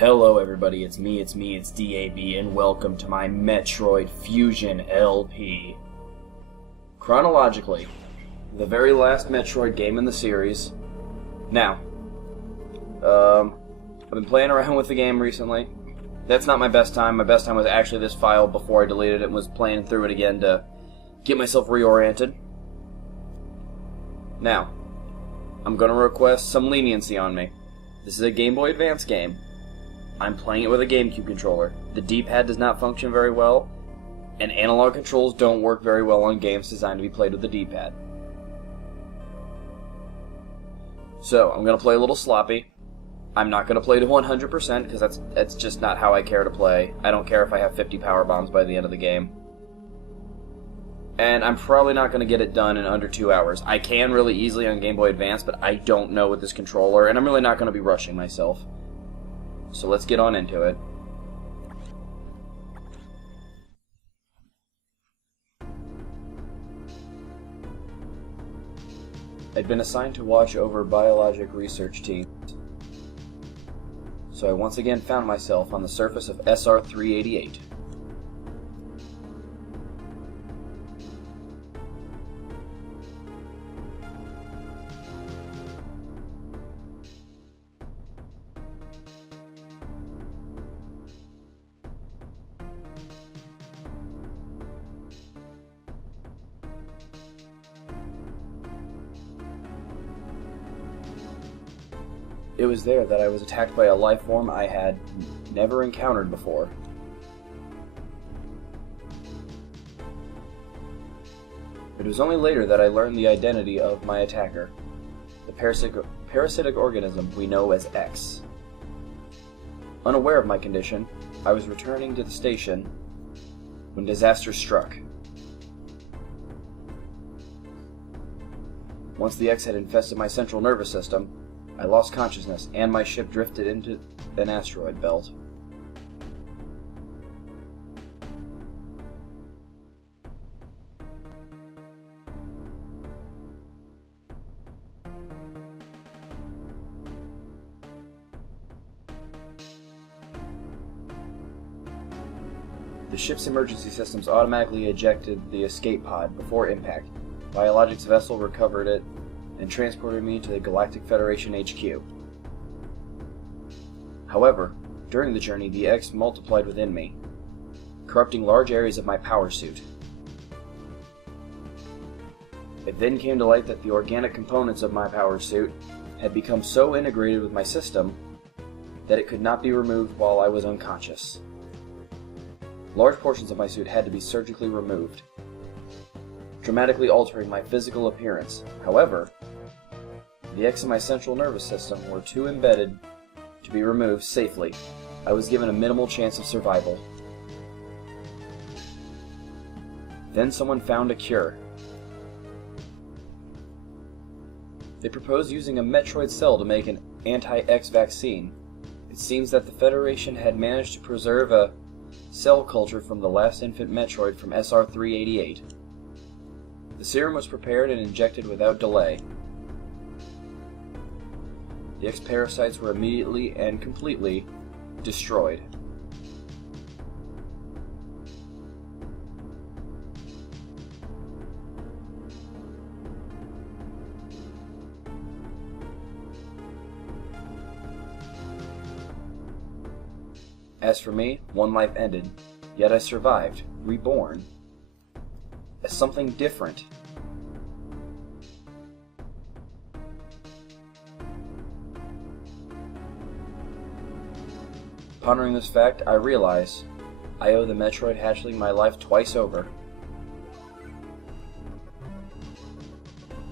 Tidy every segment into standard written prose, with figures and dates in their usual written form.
Hello everybody, it's DAB, and welcome to my Metroid Fusion LP. Chronologically, the very last Metroid game in the series. Now, I've been playing around with the game recently. That's not my best time. My best time was actually this file before I deleted it and was playing through it again to get myself reoriented. Now, I'm going to request some leniency on me. This is a Game Boy Advance game. I'm playing it with a Gamecube controller. The D-pad does not function very well, and analog controls don't work very well on games designed to be played with the D-pad. So, I'm going to play a little sloppy. I'm not going to play to 100% because that's just not how I care to play. I don't care if I have 50 power bombs by the end of the game. And I'm probably not going to get it done in under 2 hours. I can really easily on Game Boy Advance, but I don't know with this controller, and I'm really not going to be rushing myself. So let's get on into it. I'd been assigned to watch over biologic research teams, so I once again found myself on the surface of SR-388. It was there that I was attacked by a life form I had never encountered before. It was only later that I learned the identity of my attacker, the parasitic organism we know as X. Unaware of my condition, I was returning to the station when disaster struck. Once the X had infested my central nervous system, I lost consciousness, and my ship drifted into an asteroid belt. The ship's emergency systems automatically ejected the escape pod before impact. Biologics vessel recovered it and transported me to the Galactic Federation HQ. However, during the journey, the X multiplied within me, corrupting large areas of my power suit. It then came to light that the organic components of my power suit had become so integrated with my system that it could not be removed while I was unconscious. Large portions of my suit had to be surgically removed, dramatically altering my physical appearance. However, the X in my central nervous system were too embedded to be removed safely. I was given a minimal chance of survival. Then someone found a cure. They proposed using a Metroid cell to make an anti-X vaccine. It seems that the Federation had managed to preserve a cell culture from the last infant Metroid from SR-388. The serum was prepared and injected without delay. The X parasites were immediately and completely destroyed. As for me, one life ended, yet I survived, reborn, as something different. Pondering this fact, I realize I owe the Metroid hatchling my life twice over.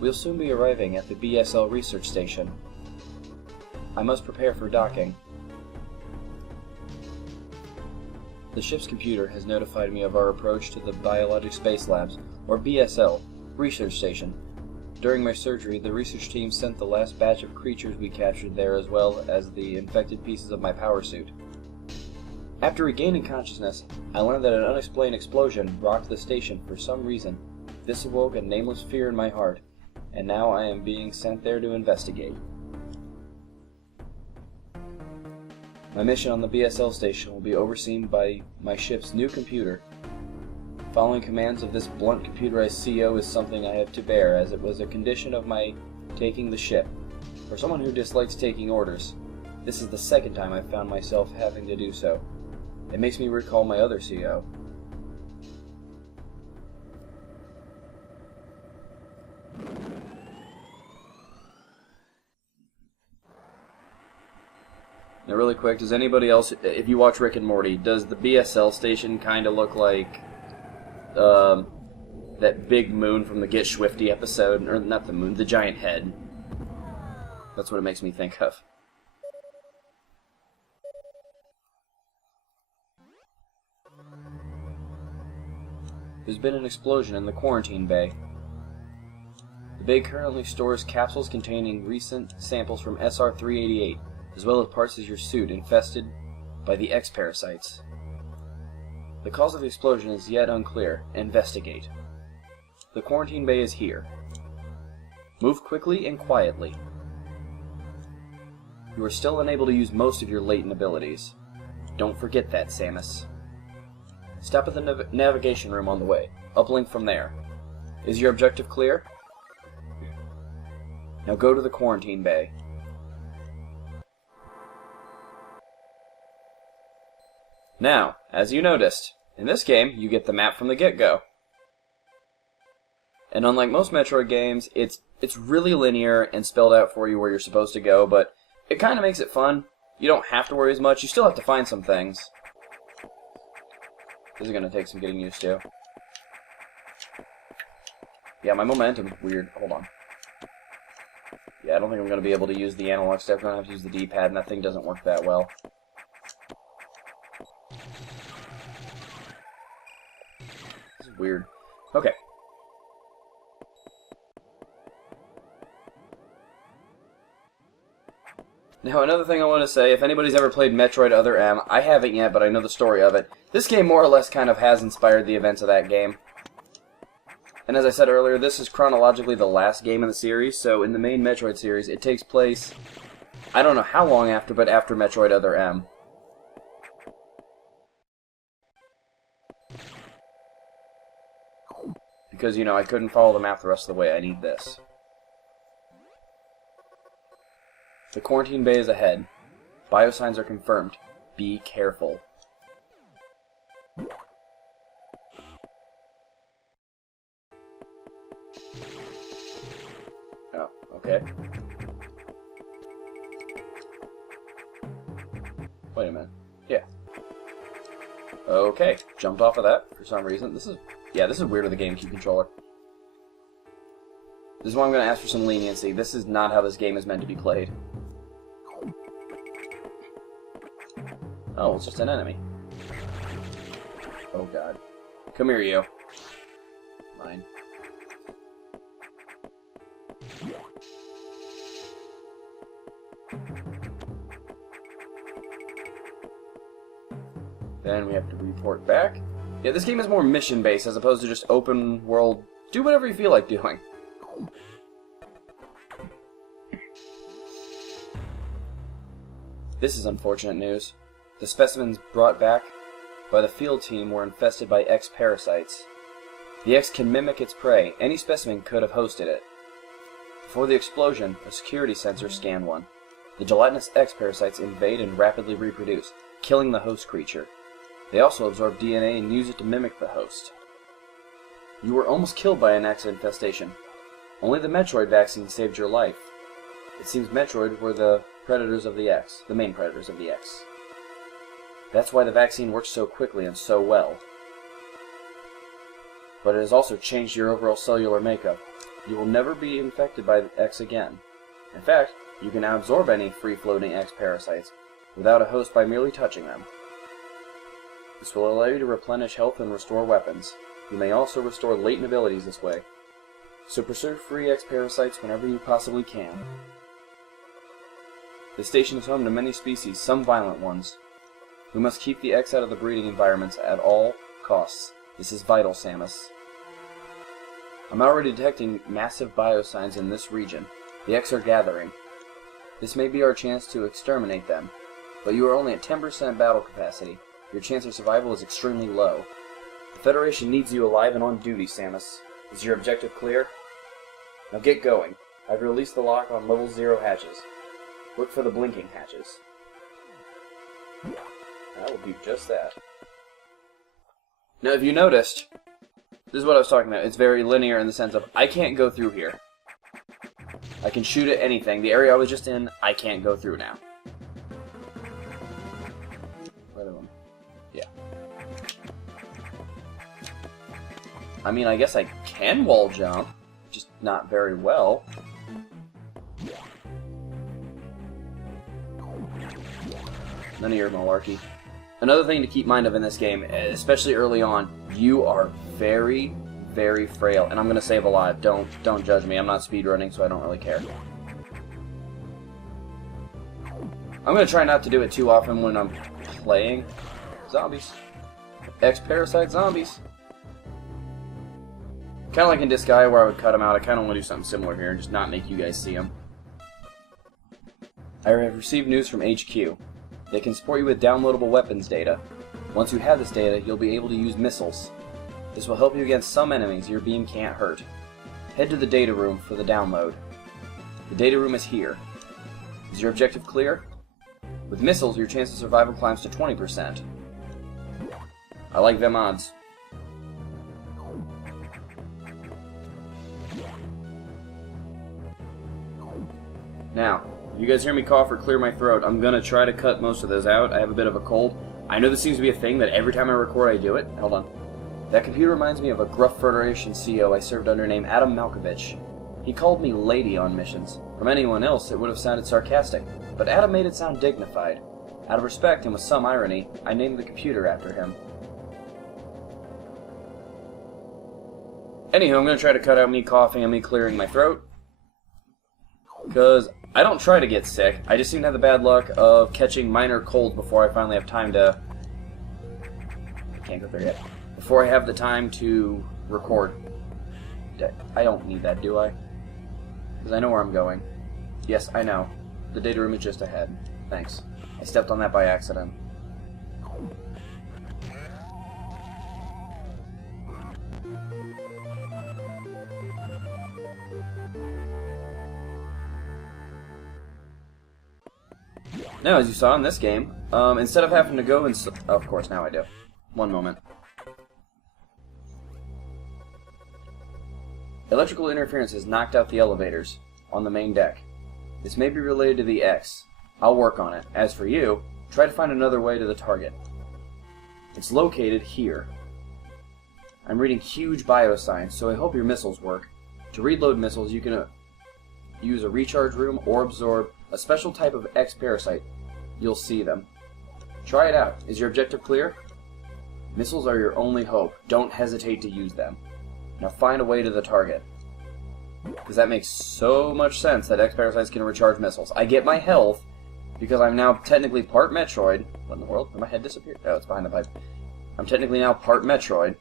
We'll soon be arriving at the BSL research station. I must prepare for docking. The ship's computer has notified me of our approach to the Biologic Space Labs, or BSL, research station. During my surgery, the research team sent the last batch of creatures we captured there as well as the infected pieces of my power suit. After regaining consciousness, I learned that an unexplained explosion rocked the station for some reason. This awoke a nameless fear in my heart, and now I am being sent there to investigate. My mission on the BSL station will be overseen by my ship's new computer. Following commands of this blunt computerized CO is something I have to bear, as it was a condition of my taking the ship. For someone who dislikes taking orders, this is the second time I've found myself having to do so. It makes me recall my other CO. Now really quick, does anybody else, if you watch Rick and Morty, does the BSL station kind of look like that big moon from the Get Swifty episode? Or not the moon, the giant head. That's what it makes me think of. There's been an explosion in the quarantine bay. The bay currently stores capsules containing recent samples from SR-388, as well as parts of your suit infested by the X-parasites. The cause of the explosion is yet unclear. Investigate. The quarantine bay is here. Move quickly and quietly. You are still unable to use most of your latent abilities. Don't forget that, Samus. Stop at the navigation room on the way. Uplink from there. Is your objective clear? Now go to the quarantine bay. Now, as you noticed, in this game, you get the map from the get-go. And unlike most Metroid games, it's really linear and spelled out for you where you're supposed to go, but it kind of makes it fun. You don't have to worry as much. You still have to find some things. This is going to take some getting used to. Yeah, my momentum, weird. Hold on. Yeah, I don't think I'm going to be able to use the analog stick. I'm going to have to use the D-pad, and that thing doesn't work that well. This is weird. Okay. Now, another thing I want to say, if anybody's ever played Metroid Other M, I haven't yet, but I know the story of it. This game more or less kind of has inspired the events of that game. And as I said earlier, this is chronologically the last game in the series, so in the main Metroid series, it takes place, I don't know how long after, but after Metroid Other M. Because, you know, I couldn't follow the map the rest of the way. I need this. The quarantine bay is ahead. Biosigns are confirmed. Be careful. Oh, okay. Wait a minute. Yeah. Okay, jumped off of that for some reason. This is weird with the Gamecube controller. This is why I'm going to ask for some leniency. This is not how this game is meant to be played. Oh, it's just an enemy. Oh god. Come here, you. Mine. Then we have to report back. Yeah, this game is more mission-based as opposed to just open world. Do whatever you feel like doing. This is unfortunate news. The specimens brought back by the field team were infested by X-parasites. The X can mimic its prey. Any specimen could have hosted it. Before the explosion, a security sensor scanned one. The gelatinous X-parasites invade and rapidly reproduce, killing the host creature. They also absorb DNA and use it to mimic the host. You were almost killed by an X infestation. Only the Metroid vaccine saved your life. It seems Metroid were the predators of the X, the main predators of the X. That's why the vaccine works so quickly and so well. But it has also changed your overall cellular makeup. You will never be infected by the X again. In fact, you can now absorb any free-floating X parasites without a host by merely touching them. This will allow you to replenish health and restore weapons. You may also restore latent abilities this way. So pursue free X parasites whenever you possibly can. The station is home to many species, some violent ones. We must keep the X out of the breeding environments at all costs. This is vital, Samus. I'm already detecting massive biosigns in this region. The X are gathering. This may be our chance to exterminate them. but you are only at 10% battle capacity. Your chance of survival is extremely low. The Federation needs you alive and on duty, Samus. Is your objective clear? Now get going. I've released the lock on level 0 hatches. Look for the blinking hatches. I will do just that. Now, if you noticed, this is what I was talking about. It's very linear in the sense of, I can't go through here. I can shoot at anything. The area I was just in, I can't go through now. Yeah. I mean, I guess I can wall jump, just not very well. None of your malarkey. Another thing to keep mind of in this game, especially early on, you are very, very frail. And I'm going to save a life. Don't judge me. I'm not speedrunning, so I don't really care. I'm going to try not to do it too often when I'm playing zombies. Ex-parasite zombies. Kind of like in this guy where I would cut him out. I kind of want to do something similar here and just not make you guys see him. I have received news from HQ. They can support you with downloadable weapons data. Once you have this data, you'll be able to use missiles. This will help you against some enemies your beam can't hurt. Head to the data room for the download. The data room is here. Is your objective clear? With missiles, your chance of survival climbs to 20%. I like them odds. Now, if you guys hear me cough or clear my throat, I'm going to try to cut most of those out. I have a bit of a cold. I know this seems to be a thing that every time I record I do it. Hold on. That computer reminds me of a gruff Federation CEO I served under named Adam Malkovich. He called me lady on missions. From anyone else, it would have sounded sarcastic, but Adam made it sound dignified. Out of respect and with some irony, I named the computer after him. Anywho, I'm going to try to cut out me coughing and me clearing my throat. Because I don't try to get sick. I just seem to have the bad luck of catching minor colds before I finally have time to... Can't go there yet. Before I have the time to record. I don't need that, do I? Because I know where I'm going. Yes, I know. The data room is just ahead. Thanks. I stepped on that by accident. Now, as you saw in this game, instead of having to go and... of course, now I do. One moment. Electrical interference has knocked out the elevators on the main deck. This may be related to the X. I'll work on it. As for you, try to find another way to the target. It's located here. I'm reading huge bioscience, so I hope your missiles work. To reload missiles, you can use a recharge room or absorb a special type of X-parasite. You'll see them. Try it out. Is your objective clear? Missiles are your only hope. Don't hesitate to use them. Now find a way to the target. Because that makes so much sense that X-parasites can recharge missiles. I get my health because I'm now technically part Metroid. What in the world? Did my head disappear? Oh, it's behind the pipe. I'm technically now part Metroid.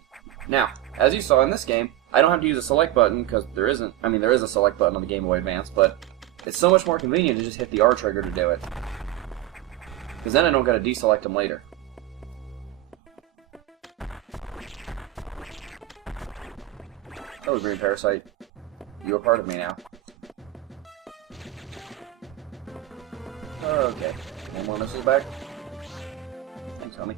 Now, as you saw in this game, I don't have to use a select button because there isn't. I mean, there is a select button on the Game Boy Advance, but it's so much more convenient to just hit the R trigger to do it. Because then I don't got to deselect them later. Hello, green parasite. You are part of me now. Okay. One more missiles back. Thanks, homie.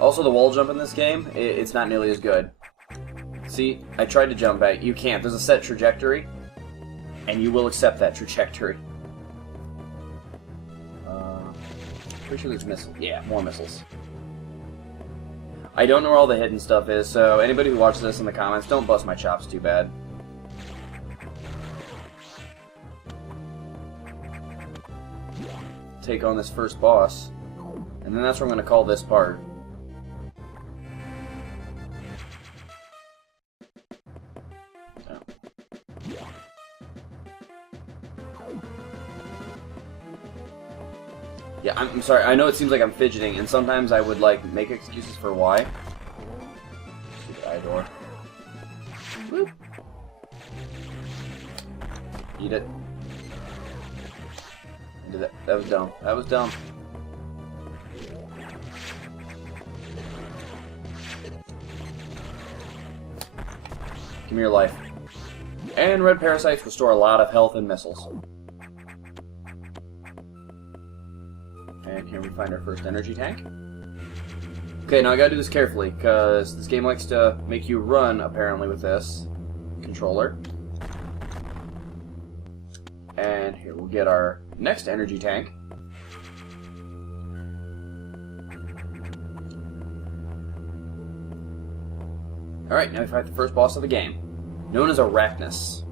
Also, the wall jump in this game, it's not nearly as good. See, I tried to jump back. You can't. There's a set trajectory, and you will accept that trajectory. Pretty sure there's missiles. Yeah, more missiles. I don't know where all the hidden stuff is, so anybody who watches this in the comments, don't bust my chops too bad. Take on this first boss, and then that's what I'm going to call this part. Yeah, I'm sorry, I know it seems like I'm fidgeting, and sometimes I would, like, make excuses for why. Stupid eye door. Whoop. Eat it. That was dumb. That was dumb. Give me your life. And red parasites restore a lot of health and missiles. And here we find our first energy tank. Okay, now I gotta do this carefully, because this game likes to make you run, apparently, with this controller. And here we'll get our next energy tank. Alright, now we fight the first boss of the game, known as Arachnus.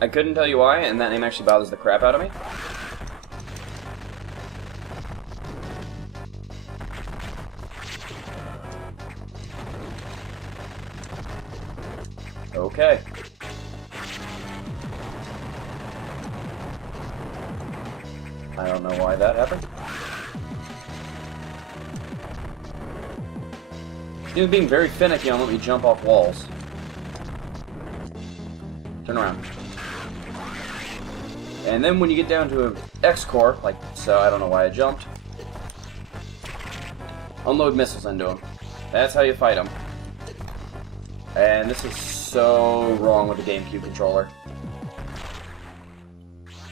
I couldn't tell you why, and that name actually bothers the crap out of me. Okay. I don't know why that happened. He was being very finicky on letting me jump off walls. Turn around. And then when you get down to an X-core, like so, I don't know why I jumped, unload missiles into him. That's how you fight him. And this is so wrong with the Gamecube controller.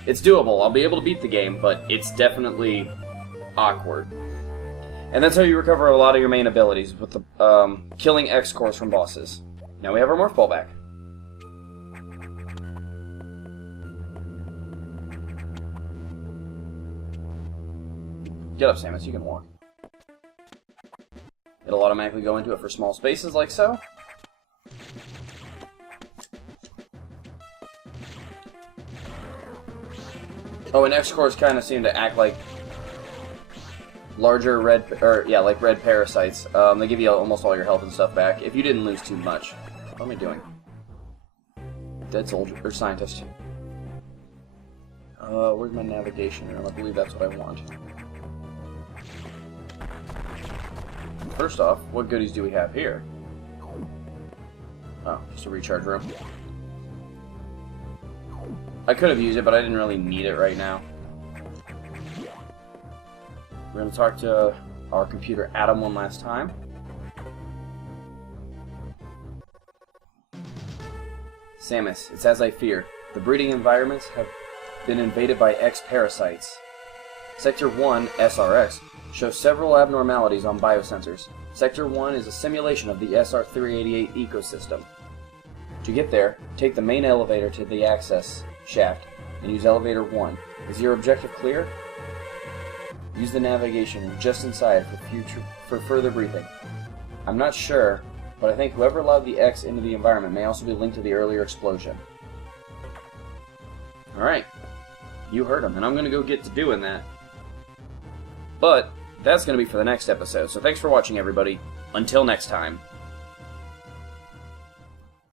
It's doable. I'll be able to beat the game, but it's definitely awkward. And that's how you recover a lot of your main abilities, with the killing X-cores from bosses. Now we have our Morph Ball back. Get up, Samus. You can walk. It'll automatically go into it for small spaces, like so. Oh, and X-cores kind of seem to act like larger red, like red parasites. They give you almost all your health and stuff back if you didn't lose too much. What am I doing? Dead soldier or scientist. Where's my navigation? I believe that's what I want. First off, what goodies do we have here? Oh, just a recharge room. I could have used it, but I didn't really need it right now. We're going to talk to our computer Adam one last time. Samus, it's as I feared. The breeding environments have been invaded by X-parasites. Sector 1, SRX, shows several abnormalities on biosensors. Sector 1 is a simulation of the SR-388 ecosystem. To get there, take the main elevator to the access shaft and use elevator 1. Is your objective clear? Use the navigation just inside for further briefing. I'm not sure, but I think whoever allowed the X into the environment may also be linked to the earlier explosion. Alright, you heard him, and I'm going to go get to doing that. But that's going to be for the next episode, so thanks for watching, everybody. Until next time.